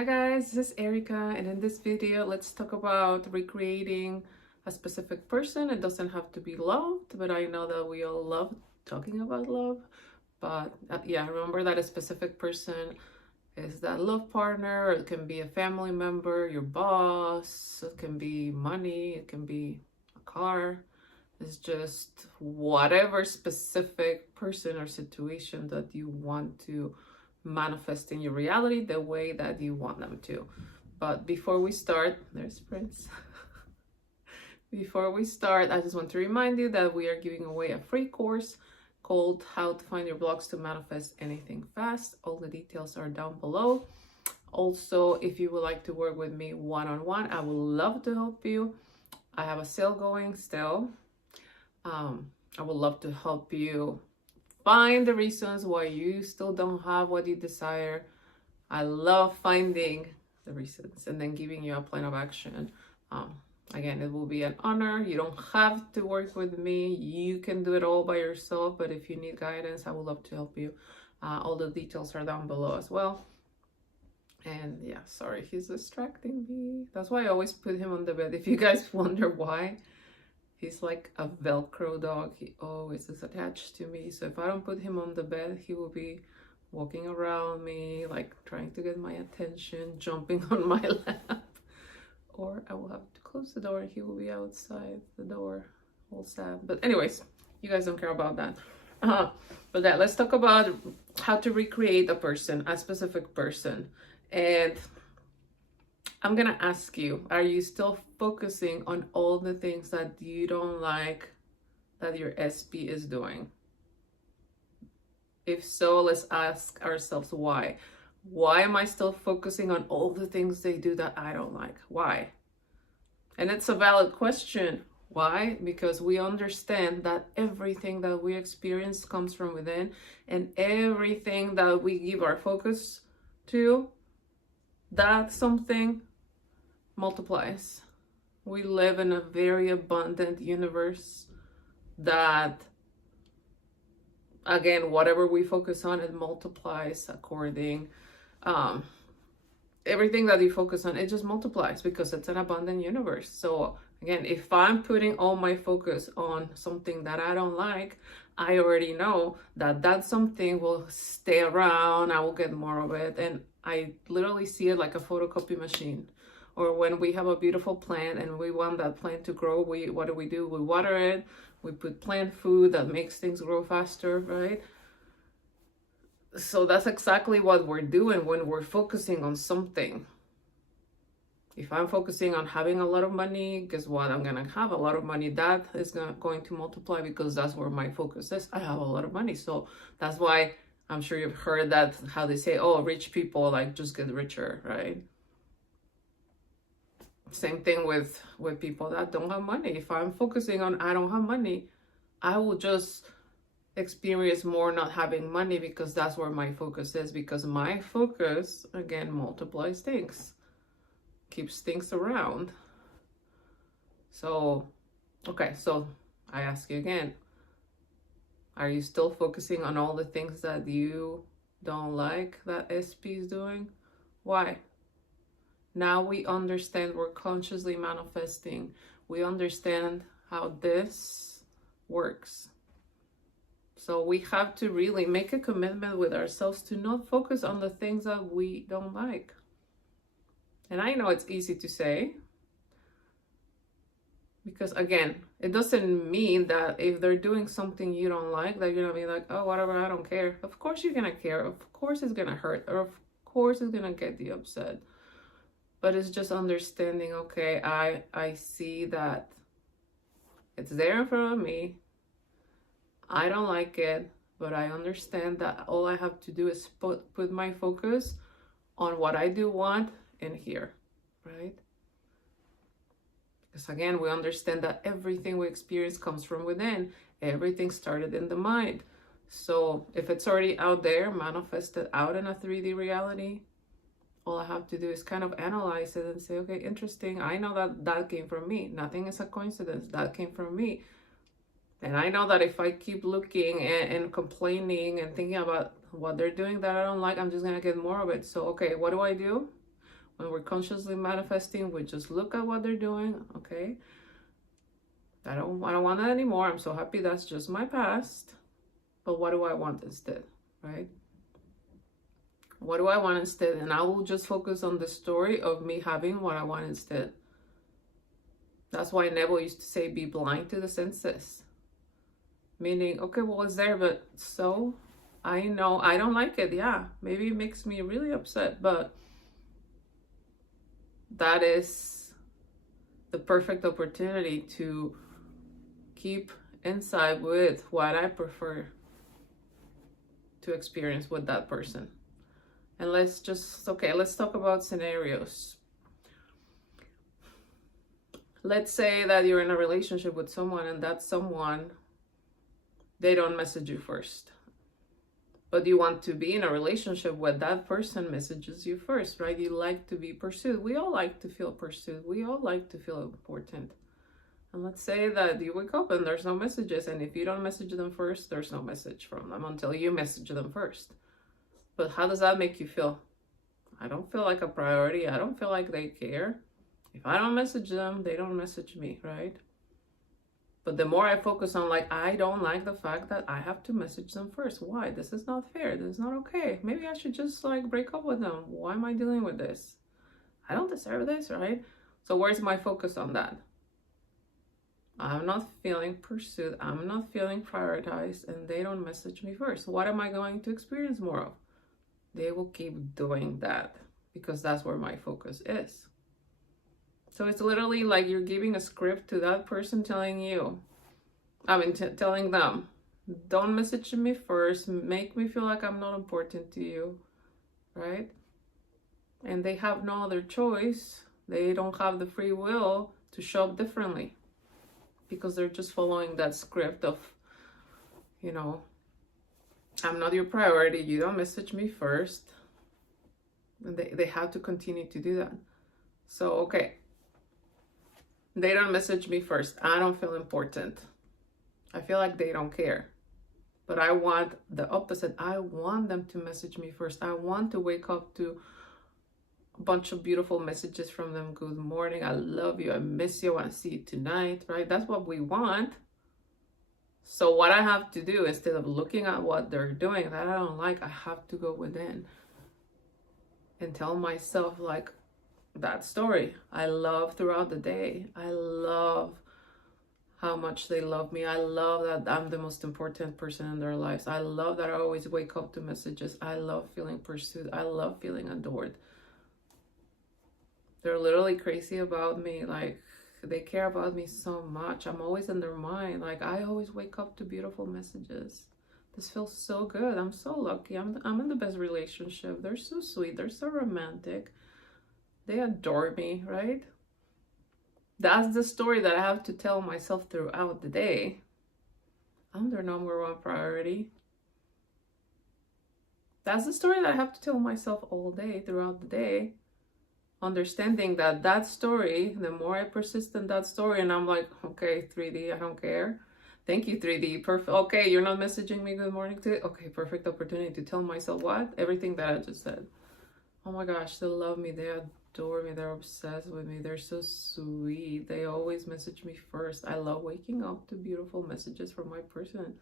Hi guys, this is Erika, and in this video let's talk about recreating a specific person. It doesn't have to be loved, but I know that we all love talking about love. But yeah, remember that a specific person is that love partner, or it can be a family member, your boss, it can be money, it can be a car. It's just whatever specific person or situation that you want to manifest in your reality the way that you want them to. But before we start, there's Prince. Before we start, I just want to remind you that we are giving away a free course called How to Find Your Blocks to Manifest Anything Fast. All the details are down below. Also, if you would like to work with me one-on-one, I would love to help you. I have a sale going still. I would love to help you find the reasons why you still don't have what you desire. I love finding the reasons and then giving you a plan of action. Again, it will be an honor. You don't have to work with me. You can do it all by yourself, but if you need guidance, I would love to help you. All the details are down below as well. And yeah, sorry, he's distracting me. That's why I always put him on the bed. If you guys wonder why, he's like a Velcro dog. He always is attached to me. So if I don't put him on the bed, he will be walking around me, like trying to get my attention, jumping on my lap. Or I will have to close the door. He will be outside the door, all sad. But anyways, you guys don't care about that. But yeah, let's talk about how to recreate a person, a specific person. And I'm gonna ask you, are you still focusing on all the things that you don't like that your SP is doing? If so, let's ask ourselves why. Why am I still focusing on all the things they do that I don't like? Why? And it's a valid question. Why? Because we understand that everything that we experience comes from within, and everything that we give our focus to, that something multiplies. We live in a very abundant universe that, again, whatever we focus on, it multiplies according. Everything that you focus on, it just multiplies because it's an abundant universe. So again, if I'm putting all my focus on something that I don't like, I already know that that something will stay around. I will get more of it. And I literally see it like a photocopy machine. Or when we have a beautiful plant and we want that plant to grow, what do? We water it. We put plant food that makes things grow faster, right? So that's exactly what we're doing when we're focusing on something. If I'm focusing on having a lot of money, guess what? I'm gonna have a lot of money. That is going to multiply because that's where my focus is. I have a lot of money. So that's why I'm sure you've heard that, how they say, oh, rich people like just get richer, right? Same thing with people that don't have money. If I'm focusing on I don't have money, I will just experience more not having money because that's where my focus is. Because my focus, again, multiplies things, keeps things around. So, okay, so I ask you again, are you still focusing on all the things that you don't like that SP is doing? Why? Now we understand, we're consciously manifesting. We understand how this works. So we have to really make a commitment with ourselves to not focus on the things that we don't like. And I know it's easy to say, because again, it doesn't mean that if they're doing something you don't like, that you're gonna be like, oh, whatever, I don't care. Of course you're gonna care. Of course it's gonna hurt. Or of course it's gonna get you upset. But it's just understanding, okay, I see that it's there in front of me. I don't like it, but I understand that all I have to do is put my focus on what I do want in here, right? Because again, we understand that everything we experience comes from within. Everything started in the mind. So if it's already out there, manifested out in a 3D reality, all I have to do is kind of analyze it and say, okay, interesting. I know that that came from me. Nothing is a coincidence. That came from me. And I know that if I keep looking and complaining and thinking about what they're doing that I don't like, I'm just going to get more of it. So, okay, what do? When we're consciously manifesting, we just look at what they're doing. Okay, I don't want that anymore. I'm so happy that's just my past. But what do I want instead, right? What do I want instead? And I will just focus on the story of me having what I want instead. That's why Neville used to say, be blind to the senses. Meaning, okay, well, it's there, but so I know I don't like it. Yeah, maybe it makes me really upset, but that is the perfect opportunity to keep inside with what I prefer to experience with that person. And let's talk about scenarios. Let's say that you're in a relationship with someone and that someone, they don't message you first. But you want to be in a relationship where that person messages you first, right? You like to be pursued. We all like to feel pursued. We all like to feel important. And let's say that you wake up and there's no messages. And if you don't message them first, there's no message from them until you message them first. But how does that make you feel? I don't feel like a priority. I don't feel like they care. If I don't message them, they don't message me, right? But the more I focus on like, I don't like the fact that I have to message them first. Why? This is not fair. This is not okay. Maybe I should just like break up with them. Why am I dealing with this? I don't deserve this, right? So where's my focus on that? I'm not feeling pursued. I'm not feeling prioritized, and they don't message me first. What am I going to experience more of? They will keep doing that because that's where my focus is. So it's literally like you're giving a script to that person telling them, don't message me first, make me feel like I'm not important to you, right? And they have no other choice. They don't have the free will to show up differently because they're just following that script of, I'm not your priority. You don't message me first. And they have to continue to do that. So, okay. They don't message me first. I don't feel important. I feel like they don't care. But I want the opposite. I want them to message me first. I want to wake up to a bunch of beautiful messages from them. Good morning. I love you. I miss you. I want to see you tonight, right? That's what we want. So what I have to do, instead of looking at what they're doing that I don't like, I have to go within and tell myself like that story. I love throughout the day. I love how much they love me. I love that I'm the most important person in their lives. I love that I always wake up to messages. I love feeling pursued. I love feeling adored. They're literally crazy about me. Like, they care about me so much. I'm always in their mind. Like, I always wake up to beautiful messages. This feels so good. I'm so lucky. I'm in the best relationship. They're so sweet. They're so romantic. They adore me, right? That's the story that I have to tell myself throughout the day. I'm their number one priority. That's the story that I have to tell myself all day, throughout the day. Understanding that story, the more I persist in that story, and I'm like, okay, 3D, I don't care. Thank you, 3D. Perfect. Okay, you're not messaging me good morning today. Okay, perfect opportunity to tell myself what? Everything that I just said. Oh my gosh, they love me. They adore me. They're obsessed with me. They're so sweet. They always message me first. I love waking up to beautiful messages from my person.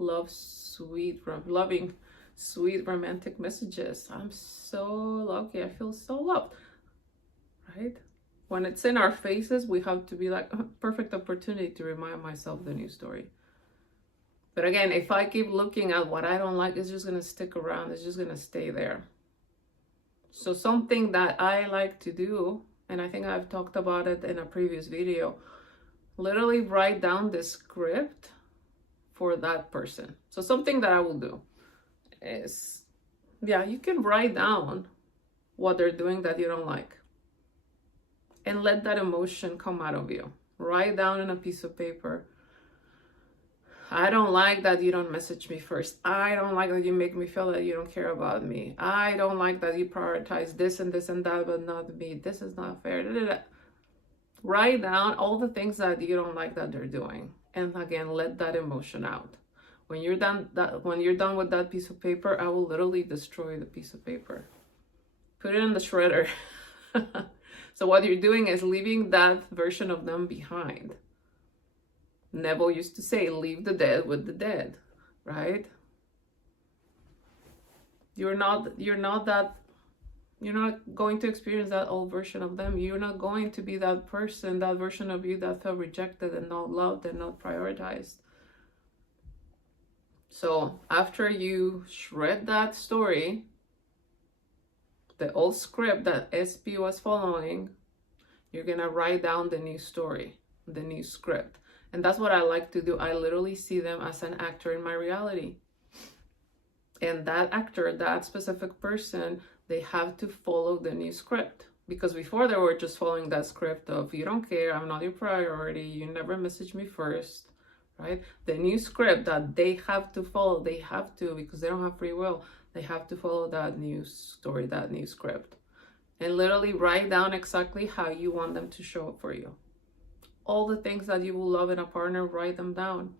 Loving sweet romantic messages. I'm so lucky. I feel so loved. Right? When it's in our faces, we have to be like, perfect opportunity to remind myself the new story. But again, if I keep looking at what I don't like, it's just going to stick around. It's just going to stay there. So something that I like to do, and I think I've talked about it in a previous video, literally write down the script for that person. So something that I will do is, you can write down what they're doing that you don't like. And let that emotion come out of you. Write down on a piece of paper. I don't like that you don't message me first. I don't like that you make me feel that you don't care about me. I don't like that you prioritize this and this and that, but not me. This is not fair. Write down all the things that you don't like that they're doing. And again, let that emotion out. When you're done with that piece of paper, I will literally destroy the piece of paper. Put it in the shredder. So what you're doing is leaving that version of them behind. Neville used to say, leave the dead with the dead, right? You're not going to experience that old version of them. You're not going to be that person, that version of you that felt rejected and not loved and not prioritized. So after you shred that story, the old script that SP was following, you're gonna write down the new story, the new script. And that's what I like to do. I literally see them as an actor in my reality. And that actor, that specific person, they have to follow the new script. Because before they were just following that script of, you don't care, I'm not your priority, you never message me first, right? The new script that they have to follow, they have to, because they don't have free will, they have to follow that new story, that new script. And literally write down exactly how you want them to show up for you. All the things that you will love in a partner, write them down.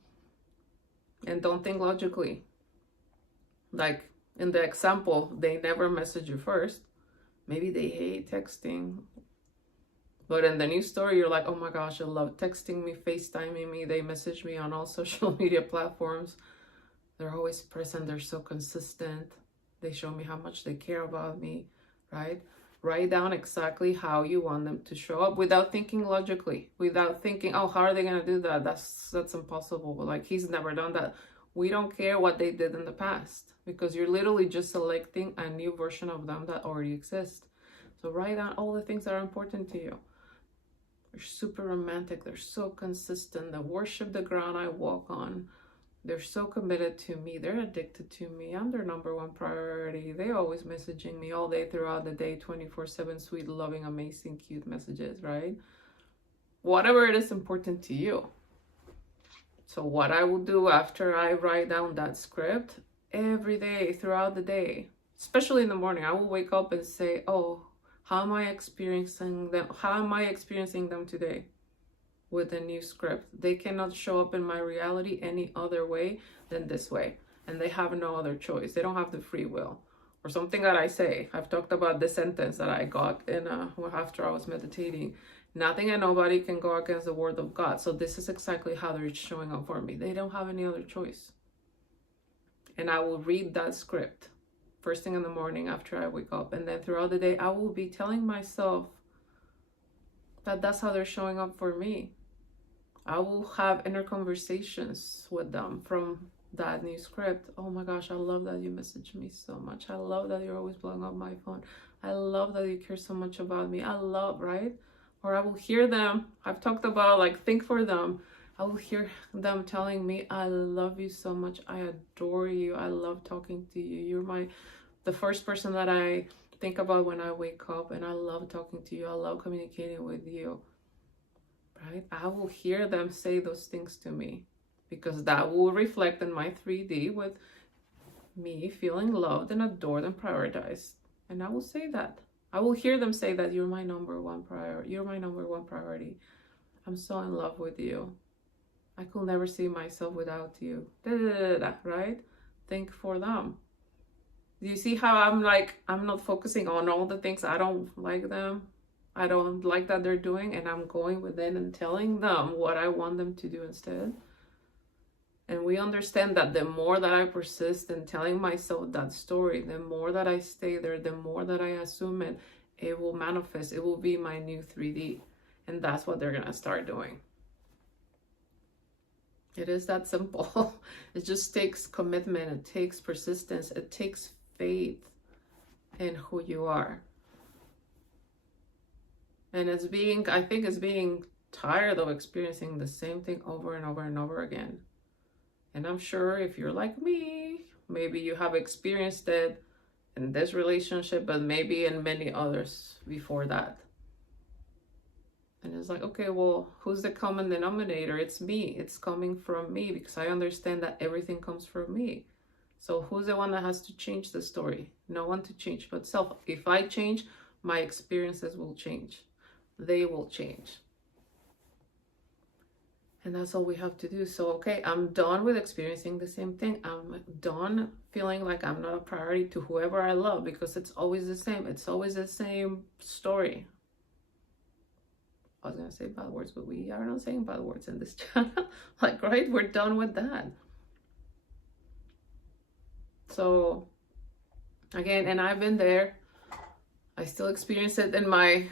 And don't think logically. Like in the example, they never message you first. Maybe they hate texting. But in the new story, you're like, oh my gosh, I love texting me, FaceTiming me. They message me on all social media platforms. They're always present. They're so consistent. They show me how much they care about me, right? Write down exactly how you want them to show up without thinking logically, without thinking, oh, how are they going to do that? That's impossible. Like, he's never done that. We don't care what they did in the past, because you're literally just selecting a new version of them that already exists. So write down all the things that are important to you. They're super romantic. They're so consistent. They worship the ground I walk on. They're so committed to me. They're addicted to me. I'm their number one priority. They're always messaging me all day throughout the day, 24/7, sweet, loving, amazing, cute messages, right? Whatever it is important to you. So what I will do after I write down that script, every day throughout the day, especially in the morning, I will wake up and say, oh, how am I experiencing them? How am I experiencing them today? With a new script. They cannot show up in my reality any other way than this way. And they have no other choice. They don't have the free will. Or something that I say. I've talked about this sentence that I got in after I was meditating. Nothing and nobody can go against the word of God. So this is exactly how they're showing up for me. They don't have any other choice. And I will read that script first thing in the morning after I wake up. And then throughout the day, I will be telling myself that that's how they're showing up for me. I will have inner conversations with them from that new script. Oh my gosh, I love that you message me so much. I love that you're always blowing up my phone. I love that you care so much about me. I love, right? Or I will hear them. I've talked about like think for them. I will hear them telling me, I love you so much. I adore you. I love talking to you. You're the first person that I think about when I wake up, and I love talking to you. I love communicating with you, right? I will hear them say those things to me, because that will reflect in my 3D with me feeling loved and adored and prioritized. And I will say that. I will hear them say that you're my number one priority. You're my number one priority. I'm so in love with you. I could never see myself without you. Right? Think for them. Do you see how I'm not focusing on all the things I don't like them? I don't like that they're doing, and I'm going within and telling them what I want them to do instead. And we understand that the more that I persist in telling myself that story, the more that I stay there, the more that I assume it, it will manifest. It will be my new 3D. And that's what they're going to start doing. It is that simple. It just takes commitment. It takes persistence. It takes faith in who you are. And I think it's being tired of experiencing the same thing over and over and over again. And I'm sure if you're like me, maybe you have experienced it in this relationship, but maybe in many others before that. And it's like, okay, well, who's the common denominator? It's me. It's coming from me, because I understand that everything comes from me. So who's the one that has to change the story? No one to change but self. If I change, my experiences will change. They will change. And that's all we have to do. So, okay, I'm done with experiencing the same thing. I'm done feeling like I'm not a priority to whoever I love, because it's always the same. It's always the same story. I was going to say bad words, but we are not saying bad words in this channel. Like, right? We're done with that. So, again, and I've been there. I still experience it in my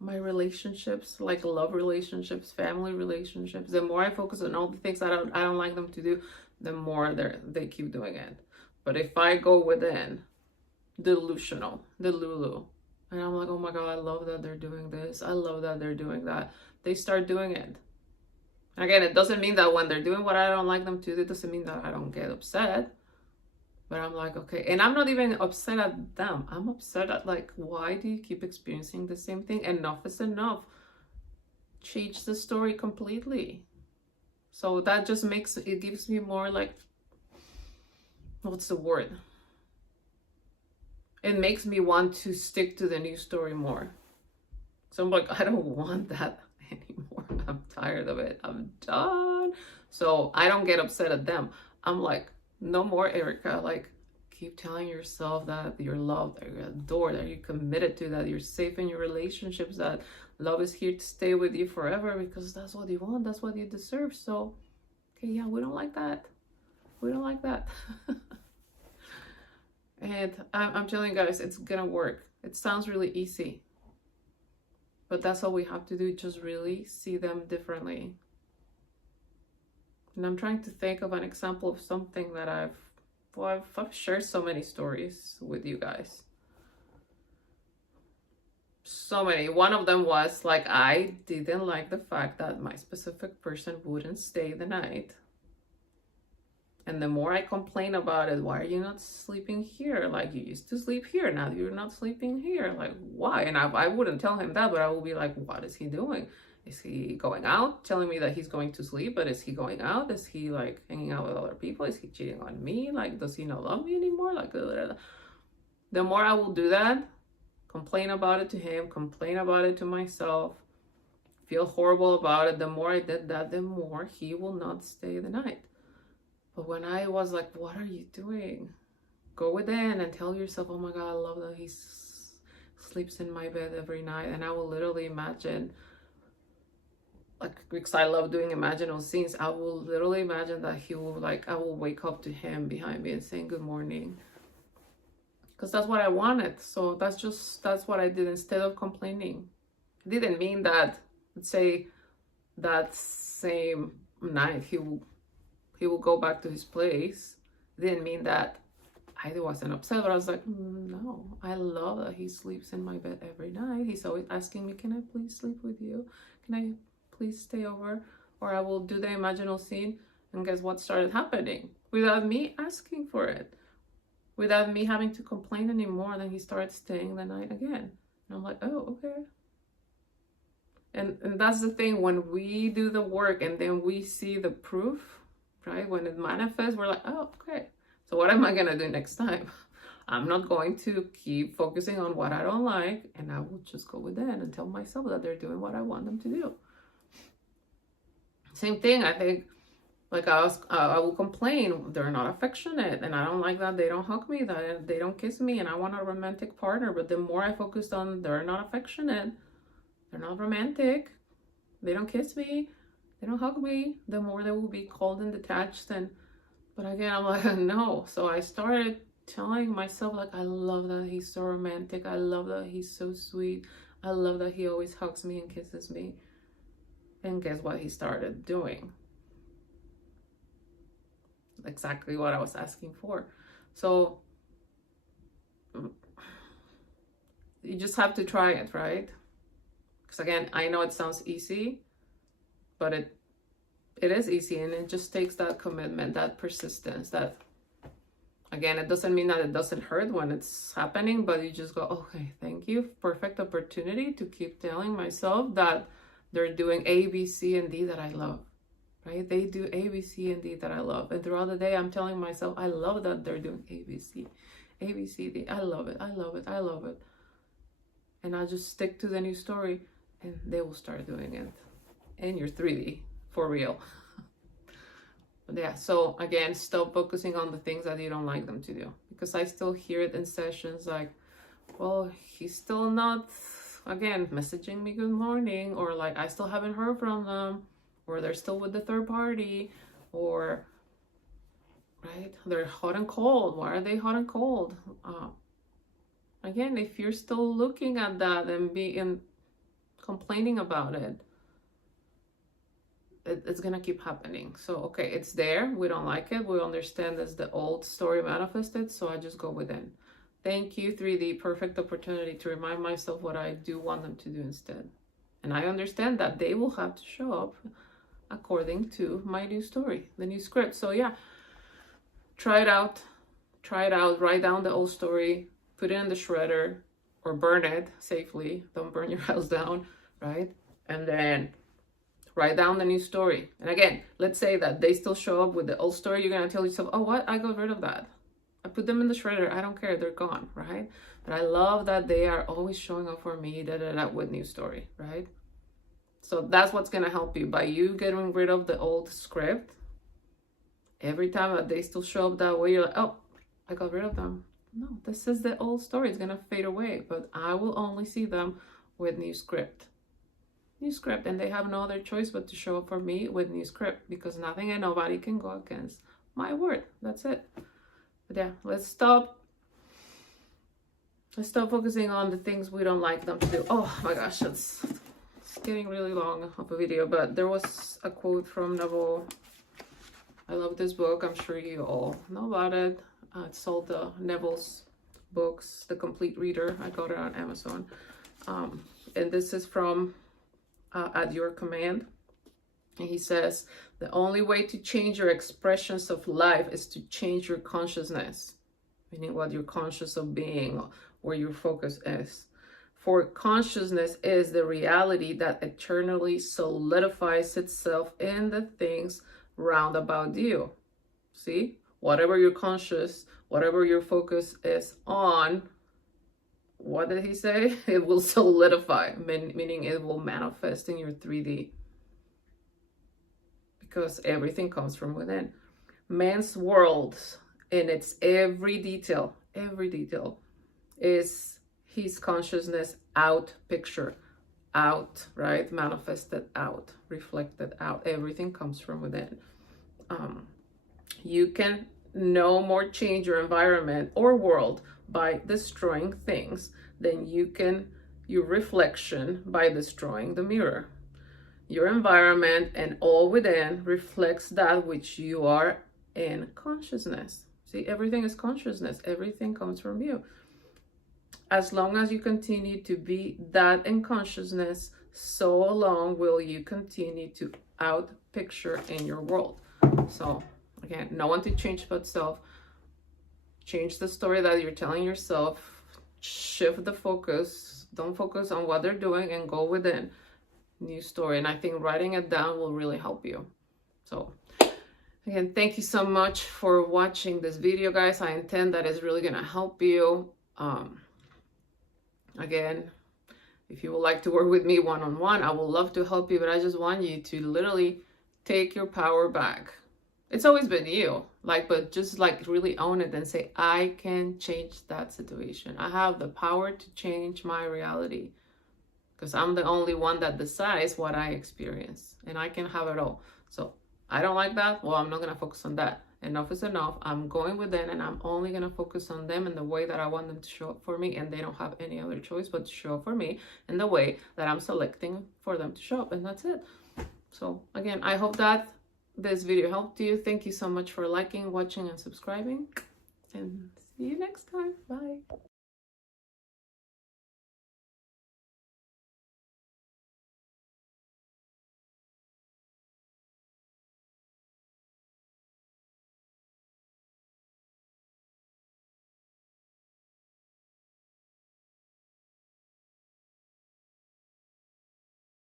relationships, like love relationships, family relationships. The more I focus on all the things I don't like them to do, the more they keep doing it. But if I go within, delusional, the Lulu, and I'm like, oh my God, I love that they're doing this, I love that they're doing that, they start doing it. Again, it doesn't mean that when they're doing what I don't like them to do, it doesn't mean that I don't get upset. But I'm like, okay. And I'm not even upset at them. I'm upset at, like, why do you keep experiencing the same thing? Enough is enough. Change the story completely. So that just it gives me more, like, what's the word? It makes me want to stick to the new story more. So I'm like, I don't want that anymore. I'm tired of it. I'm done. So I don't get upset at them. I'm like, no more, Erika. Like, keep telling yourself that you're loved, that you're adored, that you're committed to, that you're safe in your relationships, that love is here to stay with you forever, because that's what you want, that's what you deserve. So, okay, yeah, we don't like that. We don't like that. And I'm telling you guys, it's gonna work. It sounds really easy, but that's all we have to do, just really see them differently. And I'm trying to think of an example of something that I've shared so many stories with you guys. So many. One of them was, like, I didn't like the fact that my specific person wouldn't stay the night. And the more I complain about it, why are you not sleeping here? Like, you used to sleep here, now you're not sleeping here. Like, why? And I wouldn't tell him that, but I will be like, what is he doing? Is he going out, telling me that he's going to sleep, but is he going out? Is he, like, hanging out with other people? Is he cheating on me? Like, does he not love me anymore? Like, the more I will do that, complain about it to him, complain about it to myself, feel horrible about it, the more I did that, the more he will not stay the night. But when I was like, what are you doing? Go within and tell yourself, oh my God, I love that he sleeps in my bed every night. And I will literally imagine, like, because I love doing imaginal scenes, I will literally imagine that he will, like, I will wake up to him behind me and saying good morning, because that's what I wanted. So that's what I did instead of complaining. It didn't mean that, let's say, that same night he will go back to his place. It didn't mean that I wasn't upset, but I was like, no, I love that he sleeps in my bed every night. He's always asking me, can I please sleep with you? Can I please stay over? Or I will do the imaginal scene, and guess what started happening? Without me asking for it, without me having to complain anymore, then he started staying the night again. And I'm like, oh, okay. And that's the thing, when we do the work and then we see the proof, right? When it manifests, we're like, oh, okay. So what am I gonna do next time? I'm not going to keep focusing on what I don't like, and I will just go within and tell myself that they're doing what I want them to do. Same thing, I think, like, I will complain, they're not affectionate, and I don't like that they don't hug me, that they don't kiss me, and I want a romantic partner. But the more I focused on they're not affectionate, they're not romantic, they don't kiss me, they don't hug me, the more they will be cold and detached. But again, I'm like, no. So I started telling myself, like, I love that he's so romantic, I love that he's so sweet, I love that he always hugs me and kisses me. And guess what he started doing? Exactly what I was asking for. So you just have to try it, right? Because again, I know it sounds easy, but it is easy, and it just takes that commitment, that persistence, that, again, it doesn't mean that it doesn't hurt when it's happening, but you just go, okay, thank you, perfect opportunity to keep telling myself that they're doing A, B, C, and D that I love, right? They do A, B, C, and D that I love. And throughout the day, I'm telling myself, I love that they're doing A, B, C, D. I love it, I love it, I love it. And I just stick to the new story, and they will start doing it in your 3D, for real. But yeah, so again, stop focusing on the things that you don't like them to do, because I still hear it in sessions like, well, he's still not, again, messaging me good morning, or like, I still haven't heard from them, or they're still with the third party, or, right, they're hot and cold. Why are they hot and cold? Again, if you're still looking at that and complaining about it, it's gonna keep happening. So okay, it's there, we don't like it, we understand that's the old story manifested, so I just go within. Thank you, 3D. Perfect opportunity to remind myself what I do want them to do instead. And I understand that they will have to show up according to my new story, the new script. So yeah, try it out, write down the old story, put it in the shredder, or burn it safely. Don't burn your house down, right? And then write down the new story. And again, let's say that they still show up with the old story. You're gonna tell yourself, oh, what? I got rid of that. I put them in the shredder. I don't care. They're gone, right? But I love that they are always showing up for me, with new story, right? So that's what's gonna help you. By you getting rid of the old script, every time that they still show up that way, you're like, oh, I got rid of them. No, this is the old story. It's gonna fade away, but I will only see them with new script. And they have no other choice but to show up for me with new script, because nothing and nobody can go against my word. That's it. But yeah, let's stop focusing on the things we don't like them to do. Oh my gosh, it's getting really long of a video, but there was a quote from Neville. I love this book. I'm sure you all know about it. It's sold, the Neville's books, The Complete Reader. I got it on Amazon. And this is from At Your Command. And he says, the only way to change your expressions of life is to change your consciousness, meaning what you're conscious of being, where your focus is. For consciousness is the reality that eternally solidifies itself in the things round about you. See, whatever you're conscious, whatever your focus is on, what did he say? It will solidify, meaning it will manifest in your 3D. Because everything comes from within. Man's world, in its every detail, is his consciousness out picture, out, right? Manifested out, reflected out. Everything comes from within. You can no more change your environment or world by destroying things than you can your reflection by destroying the mirror. Your environment and all within reflects that which you are in consciousness. See, everything is consciousness. Everything comes from you. As long as you continue to be that in consciousness, so long will you continue to out picture in your world. So again, no one to change but self. Change the story that you're telling yourself. Shift the focus. Don't focus on what they're doing and go within. New story. And I think writing it down will really help you. So again, thank you so much for watching this video, guys. I intend that it's really gonna help you. Again, if you would like to work with me one-on-one, I would love to help you, but I just want you to literally take your power back. It's always been you, but just really own it and say, I can change that situation. I have the power to change my reality, because I'm the only one that decides what I experience, and I can have it all. So I don't like that. Well, I'm not going to focus on that. Enough is enough. I'm going within, and I'm only going to focus on them in the way that I want them to show up for me, and they don't have any other choice but to show up for me in the way that I'm selecting for them to show up, and that's it. So again, I hope that this video helped you. Thank you so much for liking, watching, and subscribing, and see you next time. Bye.